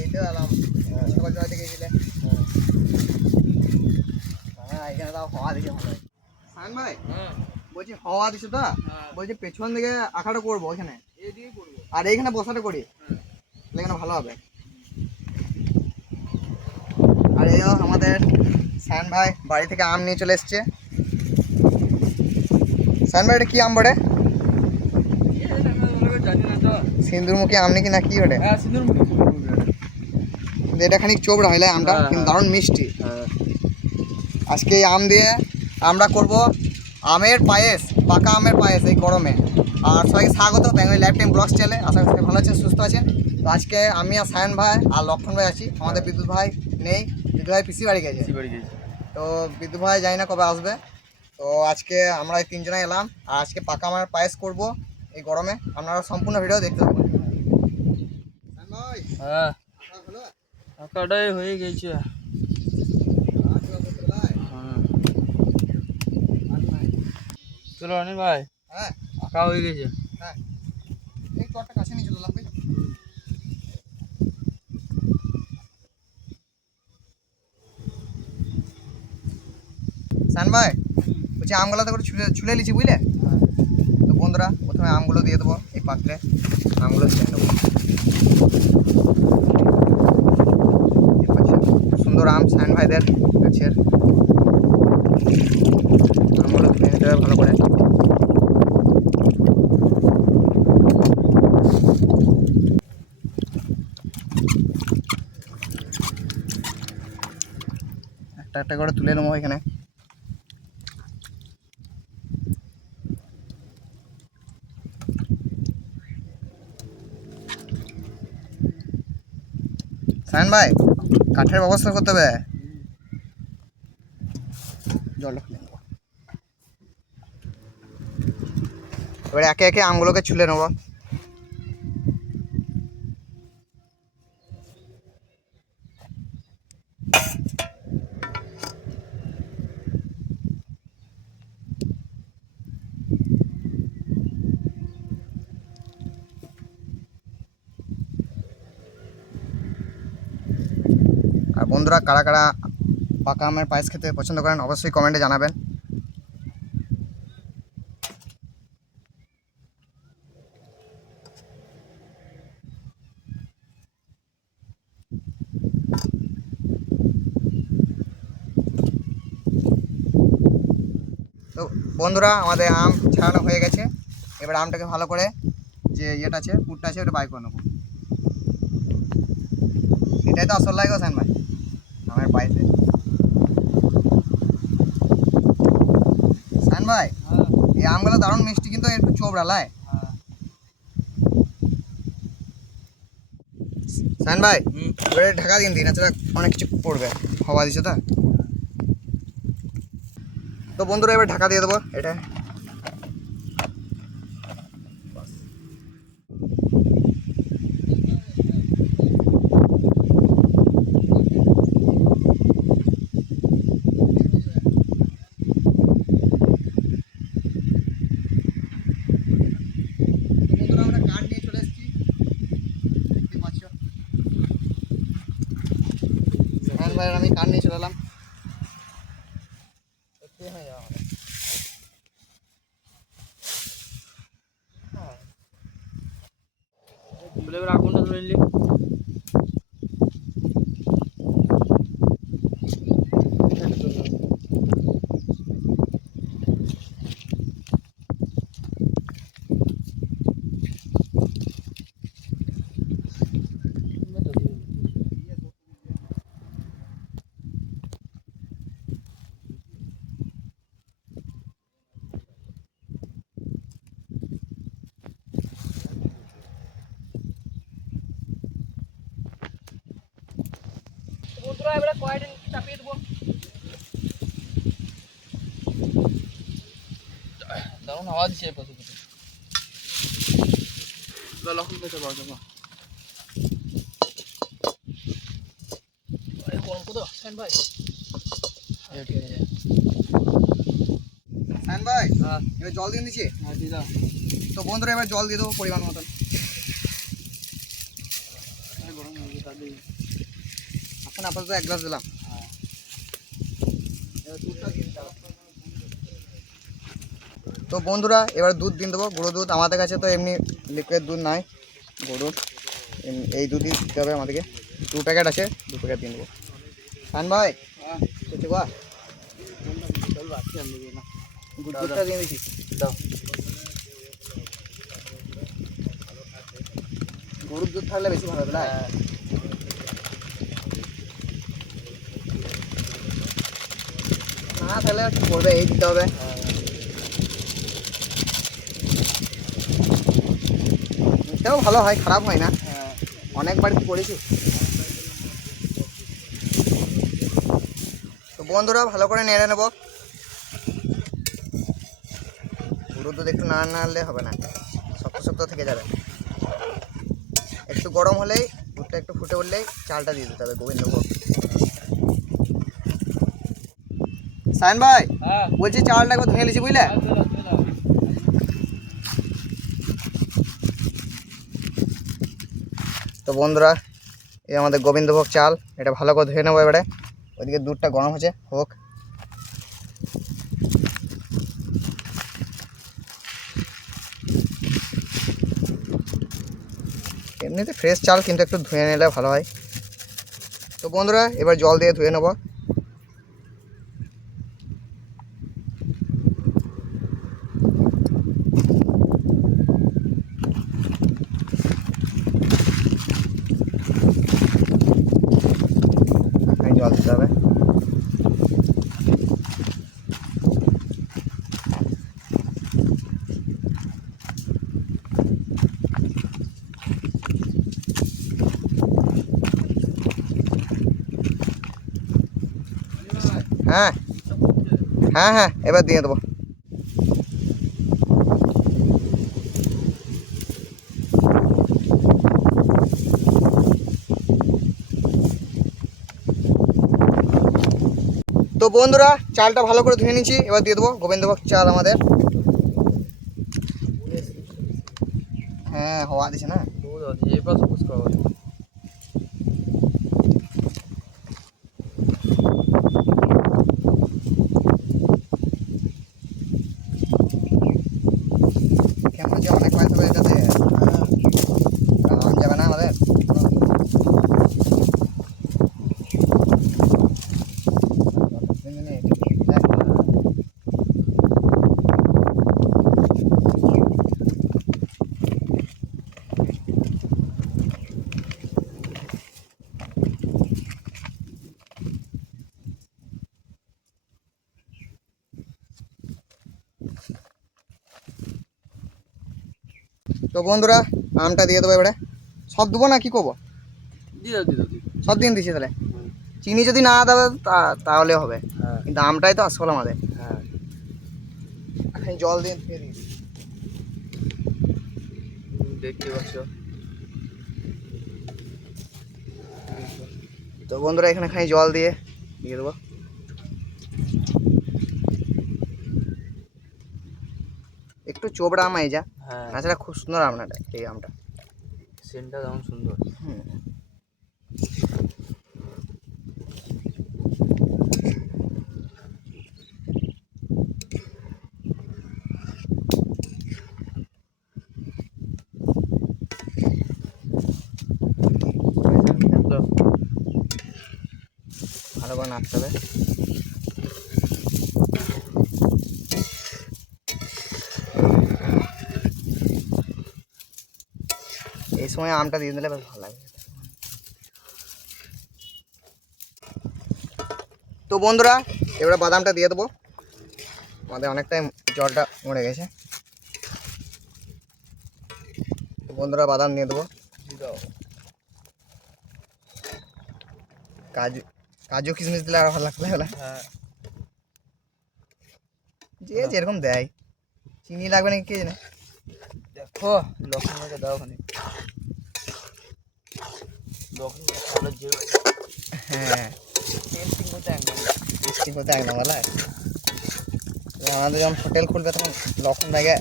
এই তো এলাম সকাল জয় থেকে গেছিলে। হ্যাঁ এখানে তাও হওয়া দিছে ভালো। সায়ন ভাই বলছি হওয়া দিছে তো, বলছি পেছন দিকে আঁকাটা করবো ওইখানে, আর এইখানে বসাটা করি, এখানে ভালো হবে। আর এই আমাদের সায়ন ভাই বাড়ি থেকে আম নিয়ে চলে এসছে। সায়ন ভাই এটা কি আম বটে? সিন্দুরমুখী আম নাকি না কি ওটা? এটা খানিক চোবড়া হইলে আমটা, কিন্তু দারুণ মিষ্টি। আজকে এই আম দিয়ে আমরা করব আমের পায়েস, পাকা আমের পায়েস এই গরমে। আর সবাইকে স্বাগত বেঙ্গলি লাইফ টাইম ব্লগস চ্যানেলে। আশা করি ভালো আছেন, সুস্থ আছেন। তো আজকে আমি আর সায়ন ভাই আর লক্ষণ ভাই আছি, আমাদের বিদ্যুৎ ভাই নেই, বিদ্যুৎ ভাই পিসি বাড়ি গেছে। তো বিদ্যুৎ ভাই জানি না কবে আসবে। তো আজকে আমরা এই তিনজনে এলাম, আর আজকে পাকা আমের পায়েস করব এই গরমে। আপনারা সম্পূর্ণ ভিডিও দেখতে থাকুন। হ্যাঁ আঁকাটাই হয়ে গেছে। চলো অনিল ভাই, হ্যাঁ আঁকা হয়ে গেছে। হ্যাঁ এই চটটা কাছে নিয়ে চলে এলাম। সান ভাই বলছি আমগুলোতে করে ছুলে নিচ্ছি বুঝলে। তো বন্ধুরা প্রথমে আমগুলো দিয়ে দেবো এই পাত্রে, আমগুলো ছুলে নেবো। সুন্দর আম সায়ন ভাইদের গাছের, আমগুলো ছুলে নিতে হবে ভালো করে। একটা একটা করে তুলে নেবো এখানে। সায়ন ভাই কাঠের ব্যবস্থা করতে হবে, জলটা খুলে নেবো। এবারে একে একে আমগুলোকে ছুলে নেবো। আর বন্ধুরা কারা কারা পাকা আমের পায়েস খেতে পছন্দ করেন অবশ্যই কমেন্টে জানাবেন। তো বন্ধুরা আমাদের আম ছাড়ানো হয়ে গেছে। এবার আমটাকে ভালো করে যে ইয়েটা আছে পুরটা আছে ওটা বাই করে নেবো। এটাই তো আসল লাগে সায়ন ভাই আমের পায়েসে। সায়ন ভাই এই আমগুলো দারুণ মিষ্টি, কিন্তু একটু চোবড়া লাই। সায়ন ভাই এবারে ঢাকা দিন দিন, আচ্ছা অনেক কিছু পড়বে, হওয়া দিছে তো। তো বন্ধুরা এবার ঢাকা দিয়ে দেবো এটা। বন্ধুরা আমরা কাঠ নিয়ে চলে এসেছি, দেখতে পাচ্ছ। সায়ন ভাই আমি কাঠ নিয়ে চলে এলাম। বলে এবার আগুনটা ধরে নিলি। বন্ধুরা এবারে কয়টা চাপিয়ে দেবো। দারুণ আওয়াজ দিচ্ছে পাশে পাশে। লক্ষণ পেতে পারো যাবো গরম কত সায়ন ভাই। সায়ন ভাই এবার জল দিয়ে দিচ্ছি। হ্যাঁ দিয়ে দাও। তো বন্ধুরা এবার জল দিয়ে দেবো পরিমাণ মতন। গরম হয়ে গেছে। এখন আপাতত 1 গ্লাস দিলাম। তো বন্ধুরা এবার দুধ দিয়ে দেবো, গুঁড়ো দুধ। আমাদের কাছে তো এমনি লিকুইড দুধ নাই, গরুর এই দুধই দিতে হবে আমাদেরকে। 2 প্যাকেট আছে, 2 প্যাকেট দিয়ে দেবো। খান ভাই কিছু বা দুধটা দিয়ে দিচ্ছি, দাও। গরুর দুধ থাকলে বেশি ভালো হবে না? না তাহলে কি করবে, এই দিতে হবে। এটাও ভালো হয়, খারাপ হয় না। অনেক বাড়িতে করেছি। তো বন্ধুরা ভালো করে নেড়ে নেব। গরুর দুধ একটু না নাড়লে হবে না, শক্ত শক্ত থেকে যাবে। একটু গরম হলেই, দুধটা একটু ফুটে উঠলেই চালটা দিয়ে দিতে হবে গোবিন্দভোগ। সায়ন ভাই বলছি চালটা একবার ধুয়ে নিয়েছি বুঝলে। তো বন্ধুরা এই আমাদের গোবিন্দভোগ চাল, এটা ভালো করে ধুয়ে নেবো এবারে। ওইদিকে দুধটা গরম হচ্ছে, হোক। এমনিতে ফ্রেশ চাল, কিন্তু একটু ধুয়ে নিলে ভালো হয়। তো বন্ধুরা এবার জল দিয়ে ধুয়ে নেবো। জল দিতে হবে। হ্যাঁ হ্যাঁ হ্যাঁ এবার দিয়ে দেবো। তো বন্ধুরা চালটা ভালো করে ধুয়ে নিচ্ছি, এবার দিয়ে দেবো গোবিন্দভোগ চাল আমাদের। হ্যাঁ হওয়া দিছে না। কেমন যে অনেক মাছ হবে এটাতে, যাবে না আমাদের। তো বন্ধুরা আমটা দিয়ে দেবো এবারে। সব দেবো না কি করবো, সব দিন দিচ্ছি তাহলে। চিনি যদি না দেবে তাহলে হবে, কিন্তু আমটাই তো আসল আমাদের। এখন জল দিয়ে ধুয়ে দিই। দেখতে পাচ্ছ। তো বন্ধুরা এখানে খাই জল দিয়ে দেবো। একটু চোবড়া আম এই যা, তাছাড়া খুব সুন্দর আমটা, এই আমটা সেন্টটা যেমন সুন্দর। ভালো করে নাড়তে হবে। এই সময় আমটা দিয়ে দিলে বেশ ভালো লাগে। তো বন্ধুরা এবারে বাদামটা দিয়ে দেবো। আমাদের অনেকটাই জলটা মরে গেছে। তো বন্ধুরা বাদাম দিয়ে দেবো। কাজু কাজু কিশমিশ দিলে আরো ভালো লাগবে। যে যেরকম দেয়, চিনি লাগবে নাকি কে জানে। দেখো লক্ষণকে দাও ওখানে। হ্যাঁ টেস্টিং করতে এক নম্বর লাগে। আমাদের যখন হোটেল খুলবে তখন লক্ষণ ভাইকে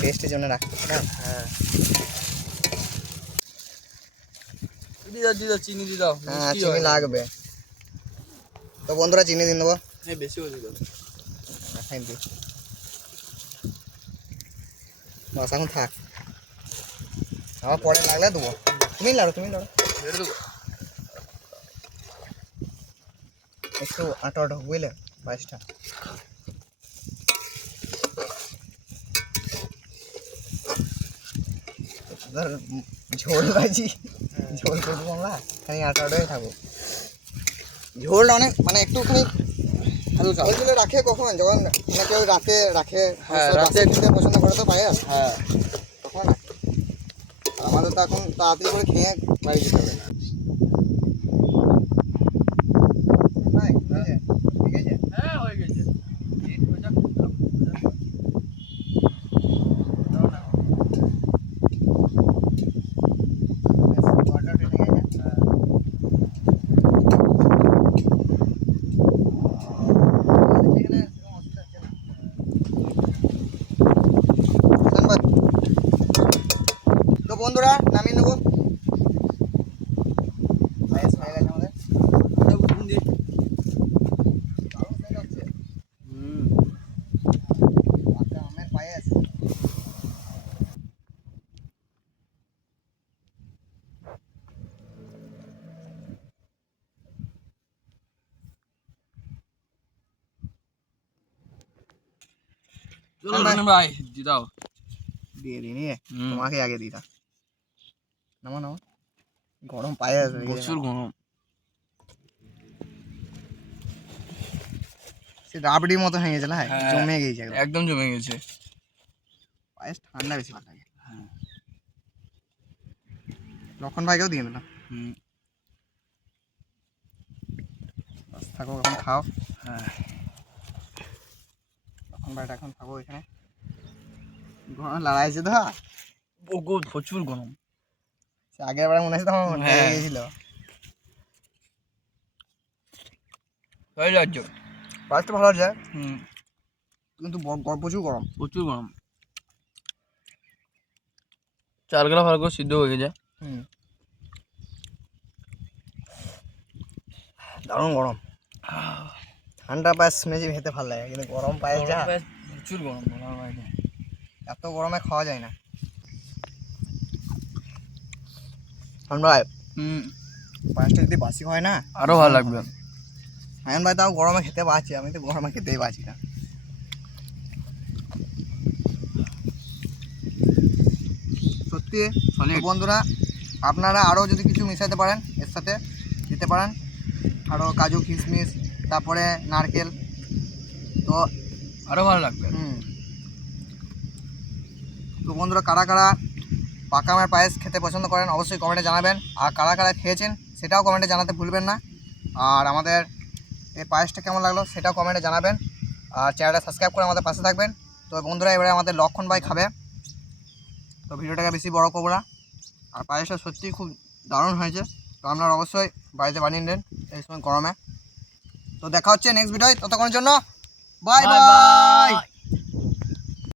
টেস্টের জন্য রাখতে। দিয়ে দাও চিনি দিয়ে দাও হ্যাঁ মিষ্টি চিনি হয়। লাগবে। তো বন্ধুরা চিনি দিয়ে দেবো। হ্যাঁ বেশি করে দিয়ে দাও। Thank you. বাস এখন থাক, আবার পরে লাগলে দেবো। তুমি লাড়ো ছেড়ে দেবো। একটু আটা আটা বুঝলে পায়েসটা। ধর ঝোল ভাজি ঝোল করবো আমরা, খালি আটা আটাই থাকবো। ঝোলটা অনেক মানে একটুখানি হালকা। ঝোল ঝোলে রাখে কখন, যখন মানে কেউ রাতে রাখে, হ্যাঁ, রাতে রাতে খেতে পছন্দ করে তো পায়েস, হ্যাঁ তখন রাখে। আর আমাদের তো এখন তাড়াতাড়ি করে খেয়ে বাড়ি যেতে হবে। ভাই, ঠিক আছে? হ্যাঁ হয়ে গেছে। অর্ডার টেনে গেছে। তো বন্ধুরা নামিয়ে নেবো। পায়েস হয়ে গেছে আমাদের। দারুণ স্মেল হচ্ছে। পাকা আমের পায়েস। চলো ভাই দিয়ে দাও। দিয়ে দিই নিয়ে হুম। তোমাকে আগে দিই। নামো নামো, গরম পায়েস হয়ে গেছে। প্রচুর গরম। সে রাবড়ির মতো হয়ে গেছে না, হ্যাঁ, জমে গেছে একদম। একদম জমে গেছে। পায়েস ঠান্ডা বেশি ভালো লাগে। লক্ষণ ভাইকেও দিয়ে দিলাম। হুম। বাস থাকো, এখন খাও। হ্যাঁ লক্ষণ ভাইটা এখন থাকো এখানে। গরম লড়াইছে তো, প্রচুর গরম। সে আগের বার মনে আছে তো আমার হ্যাঁ। লেগে গেছিল। হয়ে যাচ্ছে। পায়েসটা ভালো আছে হুম। কিন্তু প্রচুর গরম। প্রচুর গরম। চালগুলো ভালো করে সিদ্ধ হয়ে গেছে। হুম, দারুণ গরম। ঠান্ডা পায়েস শুনেছি খেতে ভালো লাগে, কিন্তু গরম পায়েস যা, প্রচুর গরম বলার বাইরে। এত গরমে খাওয়া যায় না। আমরা হুম। পায়েসটা যদি বাসি হয় না আরো ভালো লাগবে। হায়ন ভাই তাও গরমে খেতে পারছি, আমি তো গরমে খেতেই পারছি না। সত্যি তো বন্ধুরা, আপনারা আরও যদি কিছু মিশাতে পারেন এর সাথে, দিতে পারেন আরও কাজু কিশমিশ, তারপরে নারকেল, তো আরো ভালো লাগবে। তো বন্ধুরা, কারা কারা পাকা আমের পায়েস খেতে পছন্দ করেন অবশ্যই কমেন্টে জানাবেন, আর কারা কারা খেয়েছেন সেটাও কমেন্টে জানাতে ভুলবেন না। আর আমাদের এই পায়েসটা কেমন লাগলো সেটাও কমেন্টে জানাবেন, আর চ্যানেলটা সাবস্ক্রাইব করে আমাদের পাশে থাকবেন। তো বন্ধুরা, এবারে আমাদের লক্ষণ ভাই খাবে, তো ভিডিওটাকে বেশি বড় করবো না। আর পায়েসটা সত্যিই খুব দারুণ হয়েছে, তো আপনারা অবশ্যই বাড়িতে বানিয়ে নেন এই সময় গরমে। তো দেখা হচ্ছে নেক্সট ভিডিওয়, ততক্ষণের জন্য বাই বাই।